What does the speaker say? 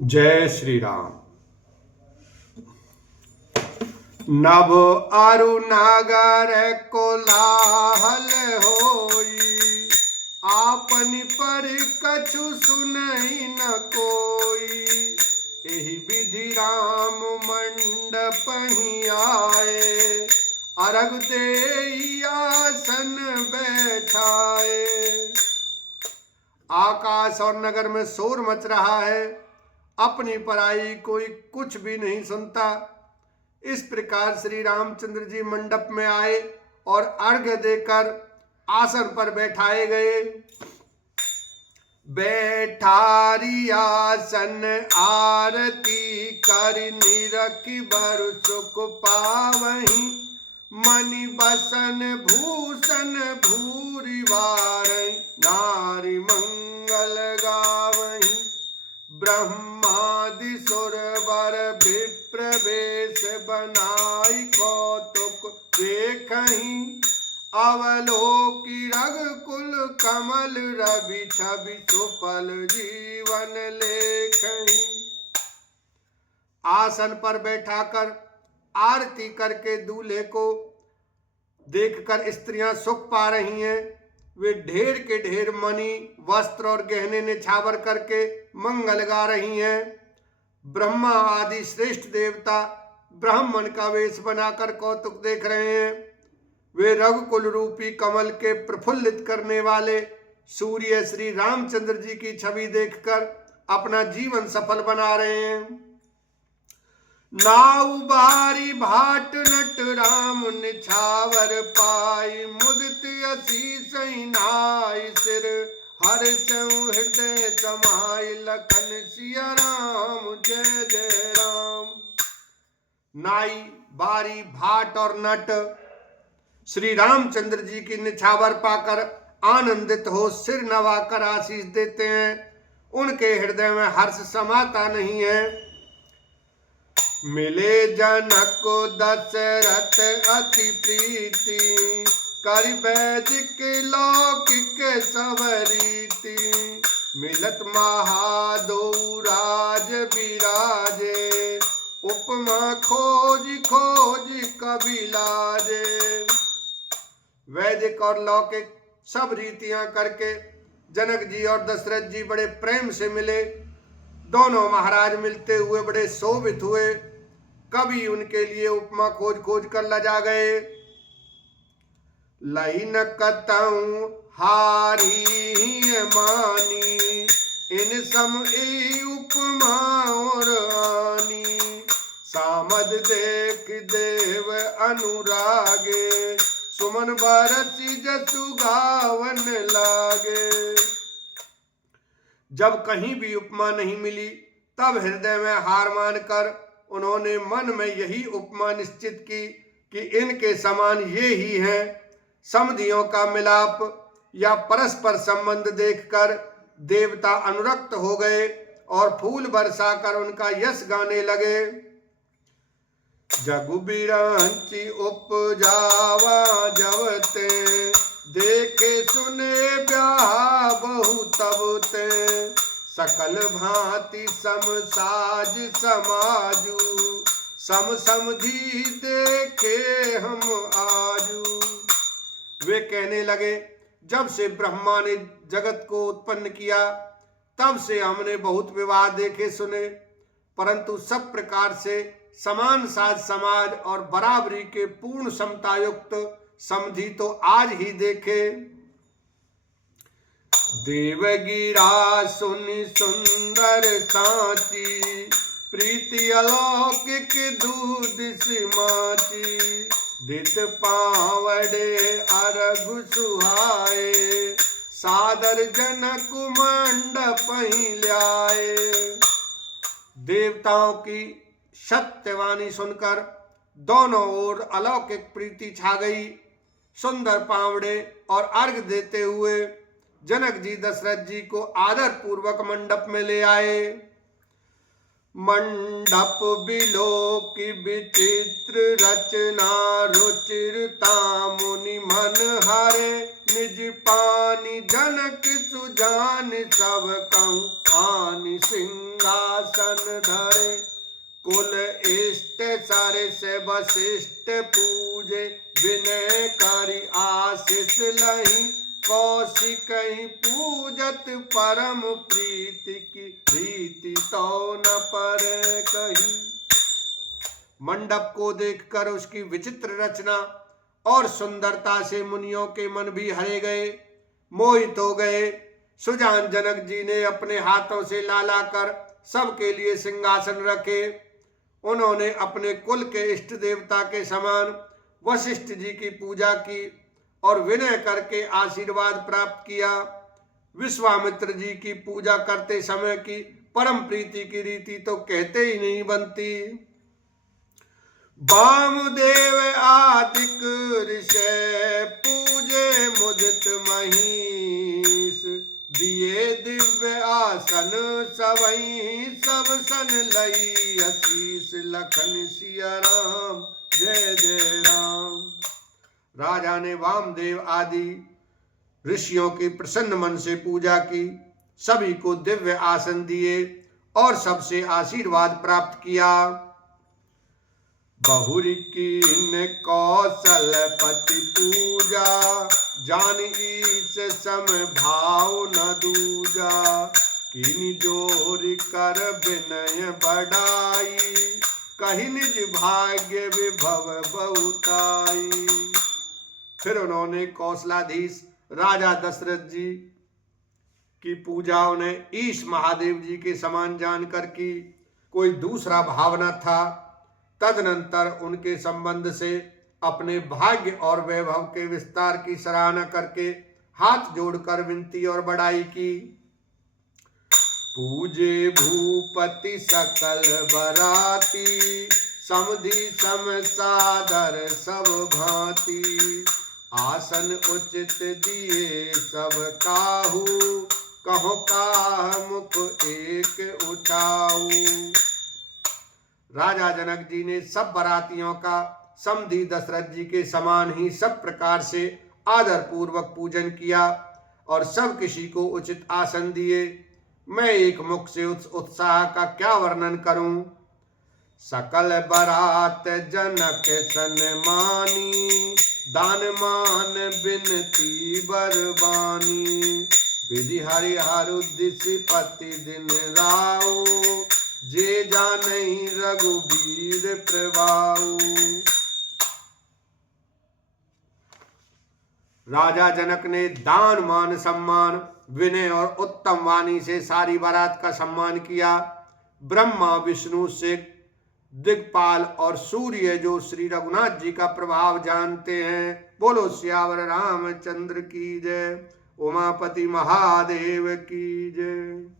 जय श्री राम। नभ अरु नागर कोलाहल होई, आपन पर कछु सुनहि न कोई। एहि विधि राम मंडप ही आए, अर्घ देई आसन बैठाए। आकाश और नगर में शोर मच रहा है, अपनी पराई कोई कुछ भी नहीं सुनता। इस प्रकार श्री रामचंद्र जी मंडप में आए और अर्घ्य देकर आसन पर बैठाए गए। बैठारी आसन आरती कर निरखि बर सुख पावहीं, मणि बसन भूषण भूरि वारई, नारी मंगल गावहीं। ब्रह्मादि सुरवर विप्र वेश बनाई, कौतुक देखहीं। अवलोकि रघुकुल कमल रवि छवि, सुफल जीवन लेखहीं। आसन पर बैठाकर आरती करके दूल्हे को देखकर स्त्रियां सुख पा रही हैं। वे ढेर के ढेर मणि वस्त्र और गहने निछावर करके मंगल गा रही हैं। ब्रह्मा आदि श्रेष्ठ देवता ब्राह्मण का वेश बनाकर कौतुक देख रहे हैं। वे रघुकुल रूपी कमल के प्रफुल्लित करने वाले सूर्य श्री रामचंद्र जी की छवि देखकर अपना जीवन सफल बना रहे हैं। नाउ बारी भाट नट राम निछावर पाई, मुदित असीस नाई सिर हर हृदय समाई, लखन सिया राम जय जय राम। नाई, बारी, भाट और नट श्री रामचंद्र जी की निछावर पाकर आनंदित हो सिर नवाकर आशीष देते हैं। उनके हृदय में हर्ष समाता नहीं है। मिले जनक दशरथ अति प्रीति, करि वैदिक लौकिक सब रीति। मिलत महादो राज बिराजे, उपमा खोज खोज कबि लाजे। वैदिक और लौकिक सब रीतियां करके जनक जी और दशरथ जी बड़े प्रेम से मिले। दोनों महाराज मिलते हुए बड़े शोभित हुए। कभी उनके लिए उपमा खोज खोज कर लजा गए। लई न कतऊं हारी मानी, इन सम ई उपमा और आनी। सामद देख देव अनुरागे, सुमन बरसी जसु गावन लागे। जब कहीं भी उपमा नहीं मिली तब हृदय में हार मानकर उन्होंने मन में यही उपमा निश्चित की कि इनके समान ये ही हैं। समधियों का मिलाप या परस्पर संबंध देखकर देवता अनुरक्त हो गए और फूल बरसाकर उनका यश गाने लगे। जगु बिरांची उपजावा जवते, देखे सुने ब्याह बहु तब ते। सकल भांति सम साज समाजू, सम समधी देखे हम आजू। वे कहने लगे, जब से ब्रह्मा ने जगत को उत्पन्न किया तब से हमने बहुत विवाह देखे सुने, परंतु सब प्रकार से समान साज समाज और बराबरी के पूर्ण समतायुक्त समधी तो आज ही देखे। देवगिरा सुनि सुंदर सांची, प्रीति अलौकिक दूध सिमाची। दित पावड़े अरघु सुहाए, सादर जनक मंडप ही ल्याए। देवताओं की सत्यवाणी सुनकर दोनों ओर अलौकिक प्रीति छा गई। सुंदर पावड़े और अर्घ देते हुए जनक जी दशरथ जी को आदर पूर्वक मंडप में ले आए। मंडप बिलोक विचित्र रचना रुचिरता मुनि मन हरे निज पानी जनक सुजान सब कहूँ आनि सिंहासन धरे कुल इष्ट सारे से वशिष्ठ पूजे विनय करि आशीष लहि कौशिक पूजत परम प्रीति की रीति तो न पर कही। मंडप को देखकर उसकी विचित्र रचना और सुंदरता से मुनियों के मन भी हरे गए, मोहित हो गए। सुजान जनक जी ने अपने हाथों से लाला कर सबके लिए सिंहासन रखे। उन्होंने अपने कुल के इष्ट देवता के समान वशिष्ठ जी की पूजा की और विनय करके आशीर्वाद प्राप्त किया। विश्वामित्र जी की पूजा करते समय की परम प्रीति की रीति तो कहते ही नहीं बनती। वामदेव आदिक ऋषि पूजे मुदित महीष दिए दिव्य आसन सवई सब सन लई आशीष लखन सिया राम जय जय राम। राजा ने वामदेव आदि ऋषियों की प्रसन्न मन से पूजा की, सभी को दिव्य आसन दिए और सबसे आशीर्वाद प्राप्त किया। बहुरी कीन कौशलपति पूजा जान ईश सम भाव न दूजा किन जोर कर विनय बढ़ाई कही निज भाग्य विभव बहुताई। फिर उन्होंने कौशलाधीश राजा दशरथ जी की पूजा उन्हें ईश महादेव जी के समान जानकर की, कोई दूसरा भाव न था। तदनंतर उनके संबंध से अपने भाग्य और वैभव के विस्तार की सराहना करके हाथ जोड़कर विनती और बड़ाई की। पूजे भूपति सकल बराती समधि सम सादर सब भांति आसन उचित दिए सब काहू कहो काह मुख एक उठाऊ। राजा जनक जी ने सब बरातियों का समधि दशरथ जी के समान ही सब प्रकार से आदर पूर्वक पूजन किया और सब किसी को उचित आसन दिए। मैं एक मुख से उस उत्साह का क्या वर्णन करूं। सकल बरात जनक सन्मानी दान मान बिनती बरबानी विधि हरि हरुदिशि पति दिन राव जे जानहि रघुबीर प्रभाऊ। राजा जनक ने दान मान सम्मान विनय और उत्तम वाणी से सारी बारात का सम्मान किया। ब्रह्मा विष्णु सिख दिग्पाल और सूर्य जो श्री रघुनाथ जी का प्रभाव जानते हैं। बोलो सियावर रामचंद्र की जय। उमापति महादेव की जय।